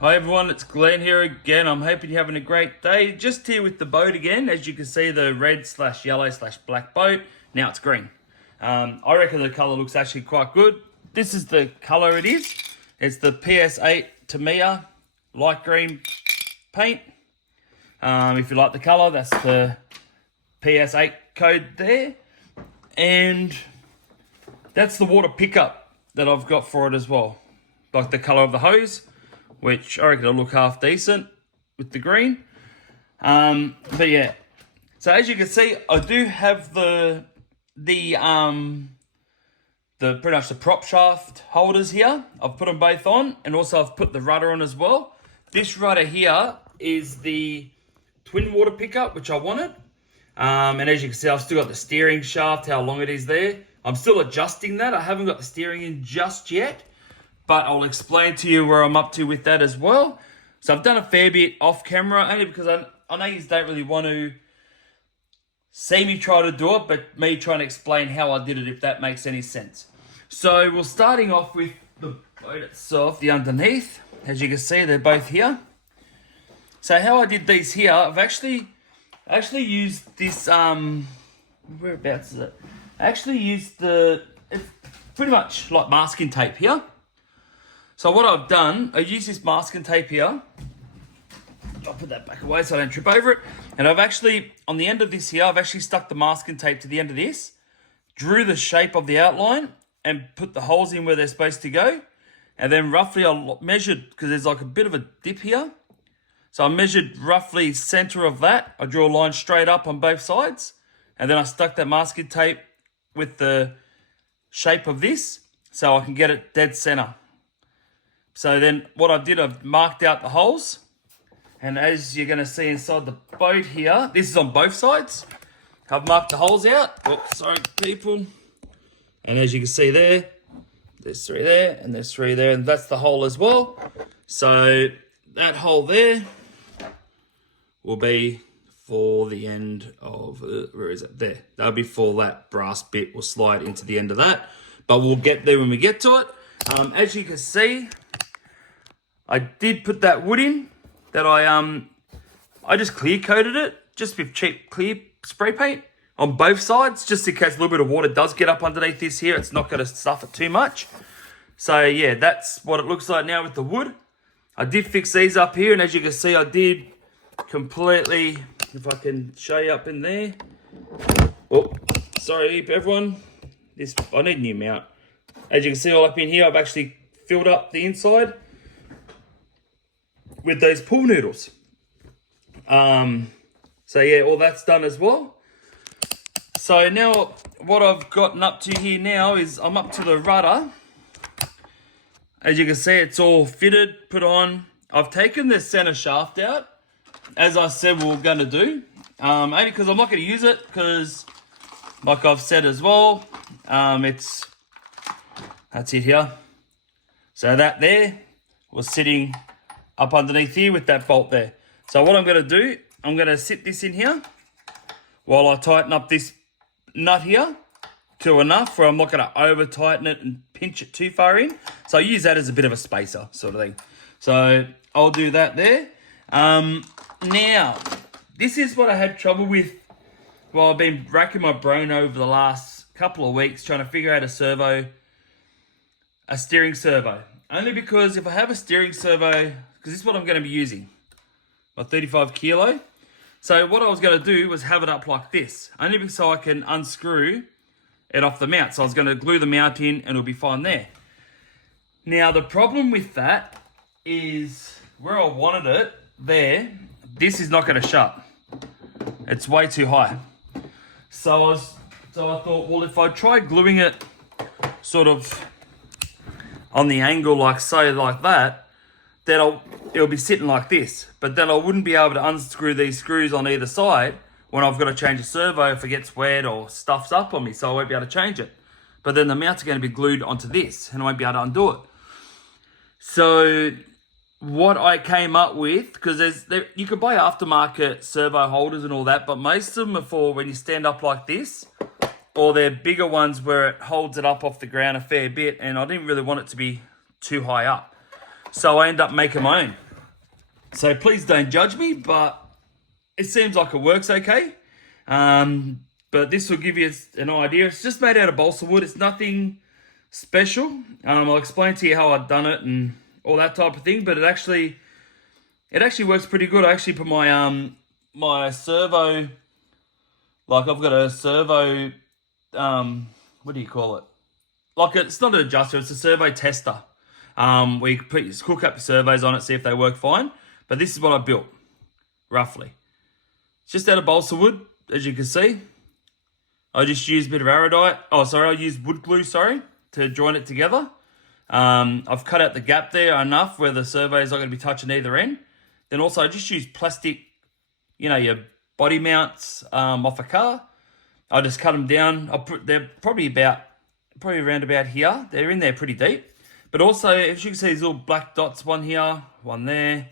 Hi everyone, it's Glen here again. I'm hoping you're having a great day. Just here with the boat again. As you can see, the red/yellow/black boat. Now it's green. I reckon the colour looks actually quite good. This is the colour it is. It's the PS8 Tamiya light green paint. If you like the colour, that's the PS8 code there. And that's the water pickup that I've got for it as well. Like the colour of the hose, which I reckon will look half decent with the green. But yeah, so as you can see, I do have the pretty much the prop shaft holders here. I've put them both on, and also I've put the rudder on as well. This rudder here is the twin water pickup, which I wanted. And as you can see, I've still got the steering shaft, how long it is there. I'm still adjusting that. I haven't got the steering in just yet, but I'll explain to you where I'm up to with that as well. So I've done a fair bit off camera, only because I know you don't really want to see me try to do it, but me trying to explain how I did it, if that makes any sense. So we're starting off with the boat itself, the underneath. As you can see, they're both here. So how I did these here, I've actually used this, whereabouts is it? I actually used it's pretty much like masking tape here. So what I've done, I use this masking tape here. I'll put that back away so I don't trip over it. And I've actually, on the end of this here, I've actually stuck the masking tape to the end of this, drew the shape of the outline, and put the holes in where they're supposed to go. And then roughly I measured, because there's like a bit of a dip here. So I measured roughly center of that. I drew a line straight up on both sides. And then I stuck that masking tape with the shape of this so I can get it dead center. So then what I did, I've marked out the holes. And as you're going to see inside the boat here, this is on both sides. I've marked the holes out. Oh, sorry, people. And as you can see there's 3 there, and there's 3 there, and that's the hole as well. So that hole there will be for the end of, where is it? There. That'll be for that brass bit. Will slide into the end of that. But we'll get there when we get to it. As you can see, I did put that wood in that I just clear coated it just with cheap clear spray paint on both sides, just in case a little bit of water does get up underneath this here. It's not going to stuff it too much. So yeah, that's what it looks like now with the wood. I did fix these up here, and as you can see, I did completely, if I can show you up in there. Oh, sorry everyone. I need a new mount. As you can see all up in here, I've actually filled up the inside with those pool noodles. So yeah, all that's done as well. So now what I've gotten up to here now is I'm up to the rudder. As you can see, it's all fitted, put on. I've taken the center shaft out, as I said we were going to do. Only because I'm not going to use it, because like I've said as well, that's it here. So that there was sitting up underneath here with that bolt there. So what I'm going to do, I'm going to sit this in here while I tighten up this nut here to enough where I'm not going to over tighten it and pinch it too far in. So I use that as a bit of a spacer sort of thing. So I'll do that there. Now, this is what I had trouble with. Well, I've been racking my brain over the last couple of weeks trying to figure out a steering servo. Only because if I have a steering servo, because this is what I'm going to be using, my 35 kilo. So what I was going to do was have it up like this, only so I can unscrew it off the mount. So I was going to glue the mount in and it'll be fine there. Now the problem with that is where I wanted it there, this is not going to shut. It's way too high. So I thought, well, if I try gluing it sort of on the angle like so, like that, then it'll be sitting like this. But then I wouldn't be able to unscrew these screws on either side when I've got to change a servo if it gets wet or stuffs up on me, so I won't be able to change it. But then the mounts are going to be glued onto this and I won't be able to undo it. So what I came up with, because you could buy aftermarket servo holders and all that, but most of them are for when you stand up like this, or they're bigger ones where it holds it up off the ground a fair bit, and I didn't really want it to be too high up. So I end up making my own. So please don't judge me, but it seems like it works okay. But this will give you an idea. It's just made out of balsa wood. It's nothing special. I'll explain to you how I've done it and all that type of thing. But it actually works pretty good. I actually put my my servo, like I've got a servo, what do you call it? Like it's not an adjuster, it's a servo tester. Where you hook up your servos on it, see if they work fine. But this is what I built, roughly. It's just out of balsa wood, as you can see. I just used a bit of Aradite. I used wood glue, to join it together. I've cut out the gap there enough where the servo is not going to be touching either end. Then also I just used plastic, your body mounts off a car. I just cut them down. They're probably around about here. They're in there pretty deep. But also, as you can see, these little black dots, one here, one there,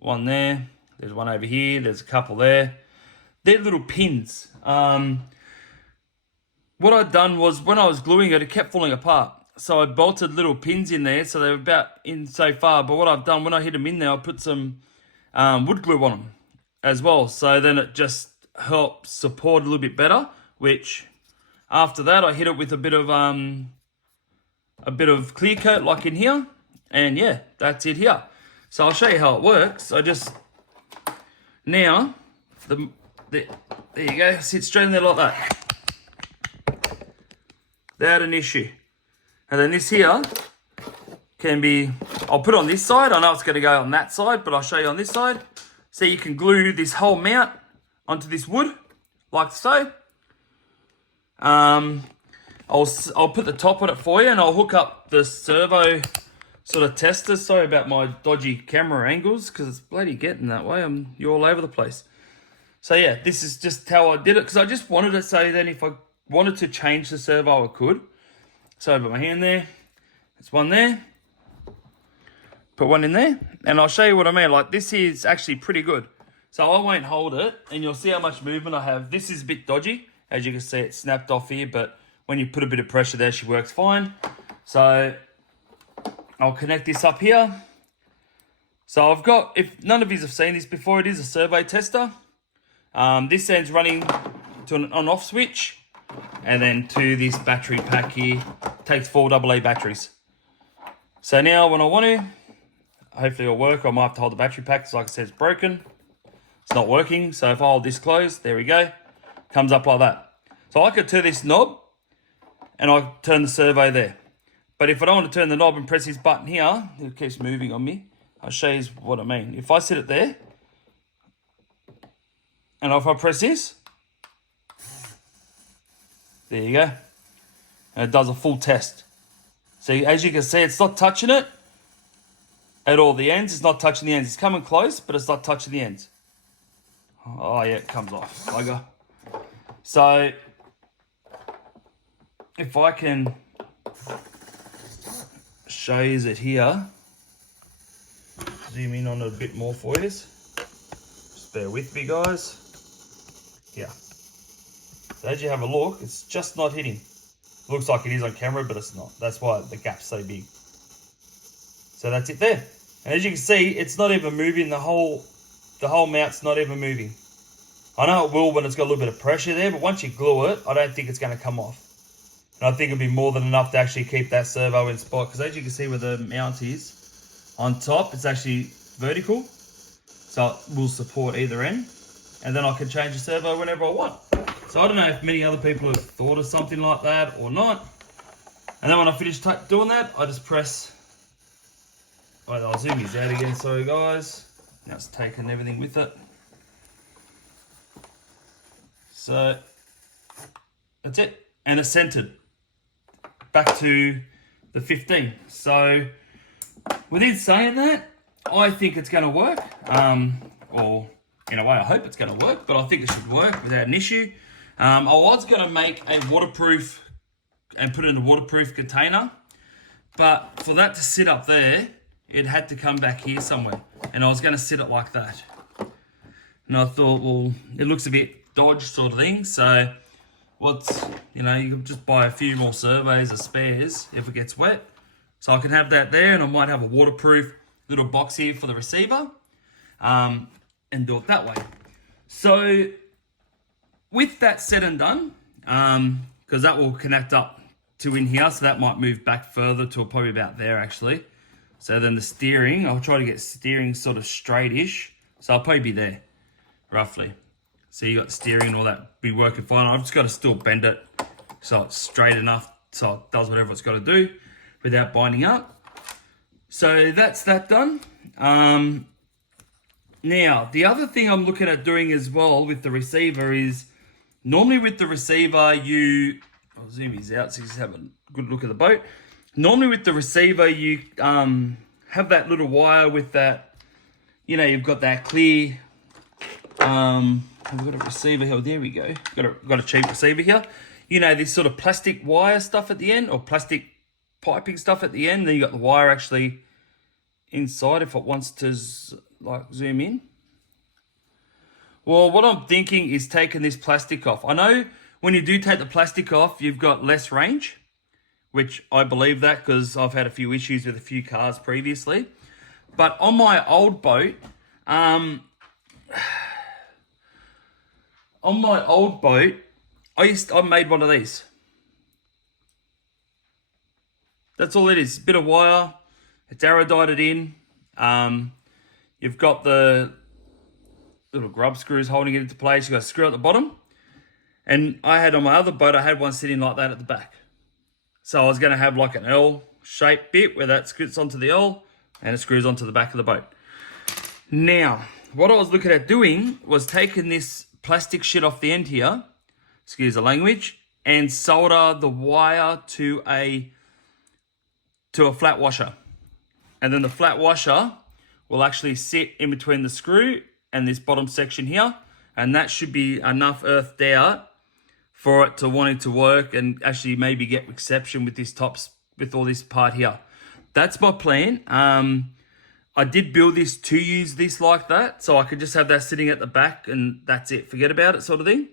one there. There's one over here. There's a couple there. They're little pins. What I'd done was when I was gluing it, it kept falling apart. So I bolted little pins in there, so they were about in so far. But what I've done, when I hit them in there, I put some wood glue on them as well. So then it just helps support a little bit better, which after that, I hit it with a bit of clear coat like in here. And yeah, that's it here. So I'll show you how it works. Now, there you go, sit straight in there like that. Without an issue. And then this here can be, I'll put it on this side. I know it's going to go on that side, but I'll show you on this side. So you can glue this whole mount onto this wood, like so. I'll put the top on it for you, and I'll hook up the servo sort of tester. Sorry about my dodgy camera angles, because it's bloody getting that way. You're all over the place. So yeah, this is just how I did it, because I just wanted it so then if I wanted to change the servo, I could. So I put my hand there. There's one there. Put one in there, and I'll show you what I mean. Like, this is actually pretty good. So I won't hold it, and you'll see how much movement I have. This is a bit dodgy. As you can see, it snapped off here, but when you put a bit of pressure there, she works fine. So I'll connect this up here. So I've got, if none of you have seen this before, it is a servo tester. This end's running to an on-off switch, and then to this battery pack here. Takes 4 AA batteries. So now when I want to, hopefully it'll work. I might have to hold the battery pack, because like I said, it's broken. It's not working. So if I hold this closed, there we go. Comes up like that. So I could turn this knob, and I turn the servo there. But if I don't want to turn the knob and press this button here, it keeps moving on me. I'll show you what I mean. If I sit it there, and if I press this, there you go. And it does a full test. So as you can see, it's not touching it at all. The ends, it's not touching the ends. It's coming close, but it's not touching the ends. Oh yeah, it comes off. Bugger. So if I can show you it here, zoom in on it a bit more for you. Just bear with me, guys. Yeah. So as you have a look, it's just not hitting. Looks like it is on camera, but it's not. That's why the gap's so big. So that's it there. And as you can see, it's not even moving. The whole mount's not even moving. I know it will when it's got a little bit of pressure there, but once you glue it, I don't think it's going to come off. And I think it'll be more than enough to actually keep that servo in spot. Because as you can see where the mount is, on top, it's actually vertical. So it will support either end. And then I can change the servo whenever I want. So I don't know if many other people have thought of something like that or not. And then when I finish doing that, I just press. Wait, I'll zoom these out again, sorry guys. Now it's taken everything with it. So that's it. And it's centered back to the 15. So within saying that, I think it's going to work. Or in a way, I hope it's going to work, but I think it should work without an issue. I was going to make a waterproof and put it in a waterproof container, but for that to sit up there, it had to come back here somewhere, and I was going to sit it like that. And I thought, well, it looks a bit dodge sort of thing, so you can just buy a few more servos or spares if it gets wet. So I can have that there, and I might have a waterproof little box here for the receiver. and do it that way. So with that said and done, because that will connect up to in here, so that might move back further to probably about there actually. So then the steering, I'll try to get steering sort of straight-ish. So I'll probably be there, roughly. So you got the steering and all that be working fine. I've just got to still bend it so it's straight enough so it does whatever it's got to do without binding up. So that's that done. Now, the other thing I'm looking at doing as well with the receiver is, normally with the receiver, I'll zoom these out so you can have a good look at the boat. Normally with the receiver, you have that little wire with that, you've got that clear, we've got a receiver here, there we go. Got a cheap receiver here. This sort of plastic wire stuff at the end, or plastic piping stuff at the end. Then you got the wire actually inside if it wants to zoom in. Well, what I'm thinking is taking this plastic off. I know when you do take the plastic off, you've got less range, which I believe that because I've had a few issues with a few cars previously. But on my old boat, I made one of these. That's all it is. Bit of wire. It's erodited in. You've got the little grub screws holding it into place. You've got a screw at the bottom. And I had on my other boat, I had one sitting like that at the back. So I was going to have like an L-shaped bit where that screws onto the L and it screws onto the back of the boat. Now, what I was looking at doing was taking this plastic shit off the end here, excuse the language, and solder the wire to a flat washer. And then the flat washer will actually sit in between the screw and this bottom section here. And that should be enough earthed out for it to want it to work and actually maybe get reception with this with all this part here. That's my plan. I did build this to use this like that, so I could just have that sitting at the back and that's it. Forget about it, sort of thing.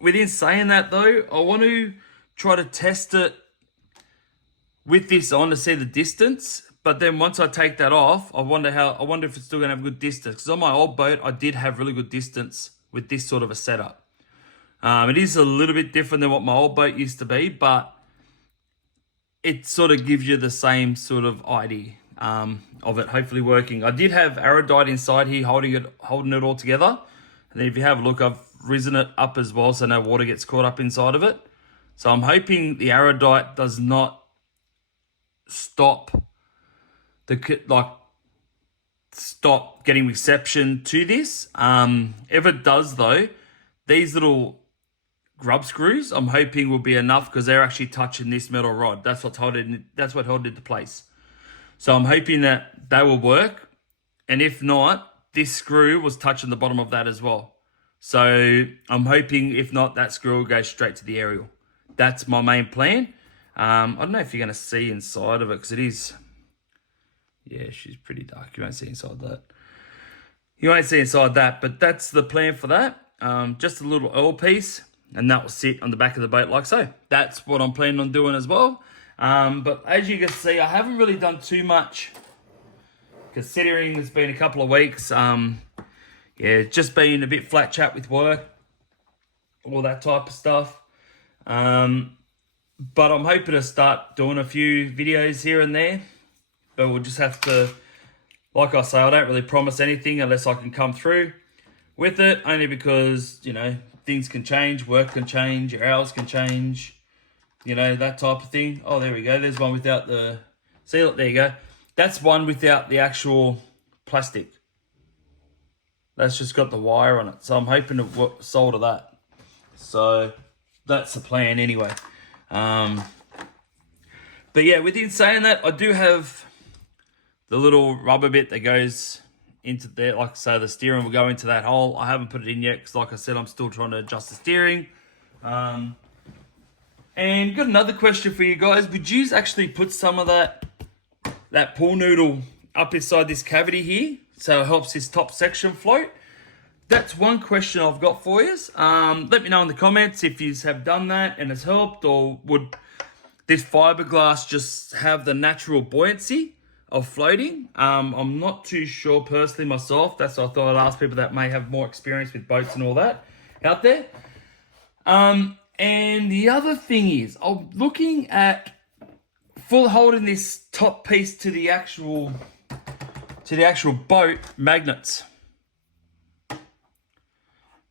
Within saying that though, I want to try to test it with this on to see the distance. But then once I take that off, I wonder if it's still gonna have good distance. Because on my old boat, I did have really good distance with this sort of a setup. It is a little bit different than what my old boat used to be, but it sort of gives you the same sort of idea of it hopefully working. I did have Aerodite inside here holding it all together. And then if you have a look, I've risen it up as well so no water gets caught up inside of it. So I'm hoping the Aerodite does not stop getting reception to this. If it does though, these little grub screws I'm hoping will be enough because they're actually touching this metal rod. That's what held it into place. So I'm hoping that will work. And if not, this screw was touching the bottom of that as well. So I'm hoping if not, that screw will go straight to the aerial. That's my main plan. I don't know if you're going to see inside of it because it is, yeah, she's pretty dark. You won't see inside that. You won't see inside that, but that's the plan for that. Just a little oil piece, and that will sit on the back of the boat like so. That's what I'm planning on doing as well. But as you can see, I haven't really done too much considering it's been a couple of weeks. Yeah, just been a bit flat chat with work, all that type of stuff. But I'm hoping to start doing a few videos here and there. But we'll just have to, like I say, I don't really promise anything unless I can come through with it. Only because, you know, things can change, work can change, your hours can change, you know, that type of thing. Oh, there we go. There's one without the, see, look, there you go. That's one without the actual plastic. That's just got the wire on it. So I'm hoping to solder that. So that's the plan anyway. But yeah, within saying that, I do have the little rubber bit that goes into there. Like I say, the steering will go into that hole. I haven't put it in yet because, like I said, I'm still trying to adjust the steering. And got another question for you guys. Would you actually put some of that pool noodle up inside this cavity here so it helps this top section float? That's one question I've got for you. Let me know in the comments if you have done that and it's helped, or would this fiberglass just have the natural buoyancy of floating. I'm not too sure personally myself. That's why I thought I'd ask people that may have more experience with boats and all that out there. And the other thing is, I'm looking at holding this top piece to the actual boat magnets.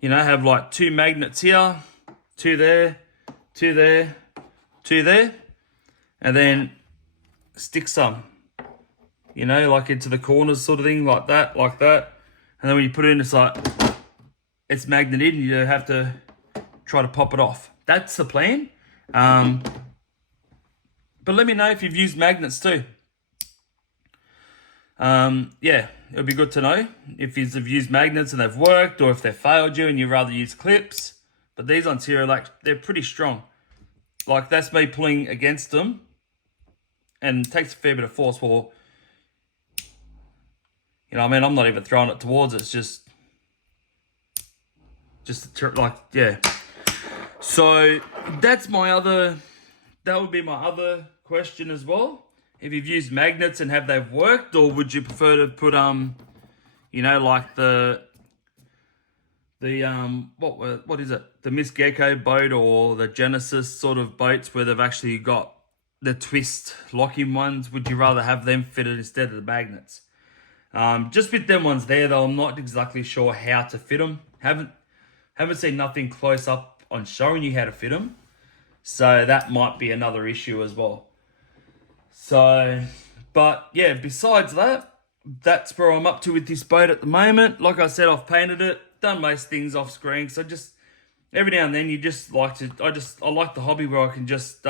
You know, have like 2 magnets here, 2 there, 2 there, 2 there, and then stick some, you know, like into the corners sort of thing, like that. And then when you put it in, it's like, it's magneted and you have to try to pop it off. That's the plan. But let me know if you've used magnets too. Yeah, it'll be good to know if you've used magnets and they've worked, or if they failed you and you'd rather use clips. But these ones here are like, they're pretty strong. Like that's me pulling against them, and it takes a fair bit of force for, you know, I mean, I'm not even throwing it towards it. It's just like, yeah. So that would be my other question as well. If you've used magnets and have they worked, or would you prefer to put you know, like the what is it? The Miss Gecko boat or the Genesis sort of boats where they've actually got the twist locking ones. Would you rather have them fitted instead of the magnets? Just with them ones there though, I'm not exactly sure how to fit them. Haven't seen nothing close up on showing you how to fit them. So that might be another issue as well. So, but yeah, besides that, that's where I'm up to with this boat at the moment. Like I said, I've painted it, done most things off screen. So just every now and then you just like to, I like the hobby where I can just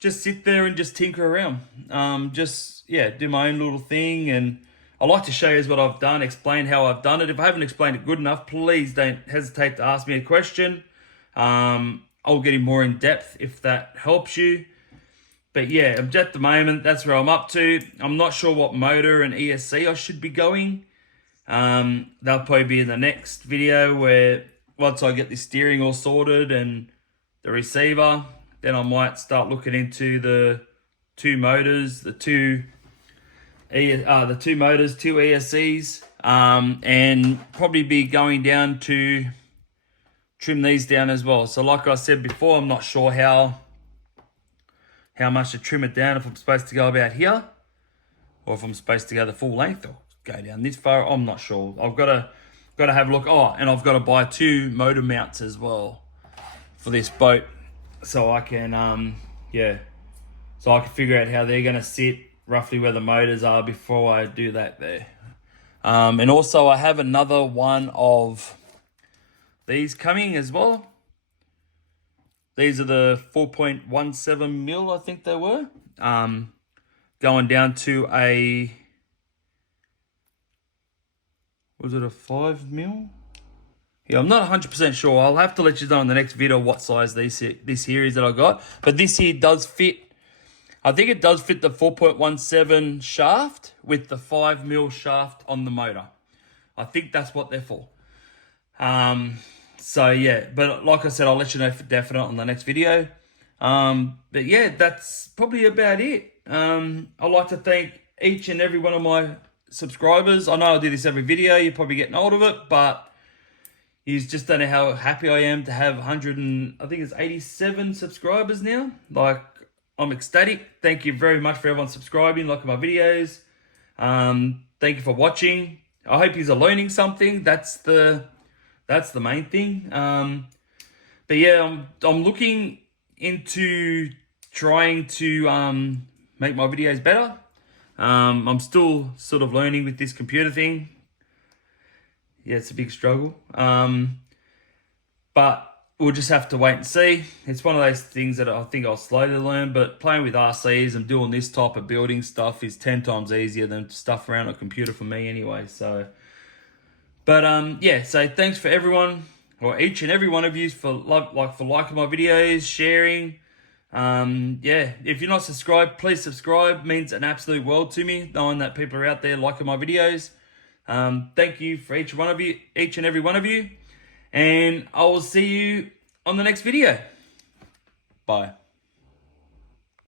sit there and just tinker around. Do my own little thing. And I like to show you what I've done, explain how I've done it. If I haven't explained it good enough, please don't hesitate to ask me a question. I'll get in more in depth if that helps you. But yeah, at the moment, that's where I'm up to. I'm not sure what motor and ESC I should be going. They'll probably be in the next video, where once I get the steering all sorted and the receiver, then I might start looking into the 2 motors, the two motors, 2 ESCs, and probably be going down to trim these down as well. So like I said before, I'm not sure how much to trim it down, if I'm supposed to go about here, or if I'm supposed to go the full length or go down this far. I'm not sure. I've got to have a look. Oh, and I've got to buy 2 motor mounts as well for this boat, so I can so I can figure out how they're going to sit roughly where the motors are before I do that there. And also I have another one of these coming as well. These are the 4.17 mil, I think they were. Going down to was it a 5 mil? Yeah, I'm not 100% sure. I'll have to let you know in the next video what size this here is that I got. But this here does fit. I think it does fit the 4.17 shaft with the 5 mil shaft on the motor. I think that's what they're for. So yeah, but like I said, I'll let you know for definite on the next video. But yeah, that's probably about it. I'd like to thank each and every one of my subscribers. I know I do this every video. You're probably getting old of it, but you just don't know how happy I am to have 87 subscribers now. Like, I'm ecstatic. Thank you very much for everyone subscribing, liking my videos. Thank you for watching. I hope you're learning something. That's the main thing. But yeah, I'm looking into trying to make my videos better. I'm still sort of learning with this computer thing. Yeah, it's a big struggle. But we'll just have to wait and see. It's one of those things that I think I'll slowly learn, but playing with RCs and doing this type of building stuff is 10 times easier than stuff around a computer for me anyway. So, but yeah, so thanks for everyone, or each and every one of you for liking my videos, sharing. Yeah, if you're not subscribed, please subscribe. It means an absolute world to me, knowing that people are out there liking my videos. Thank you for each and every one of you. And I will see you on the next video. Bye.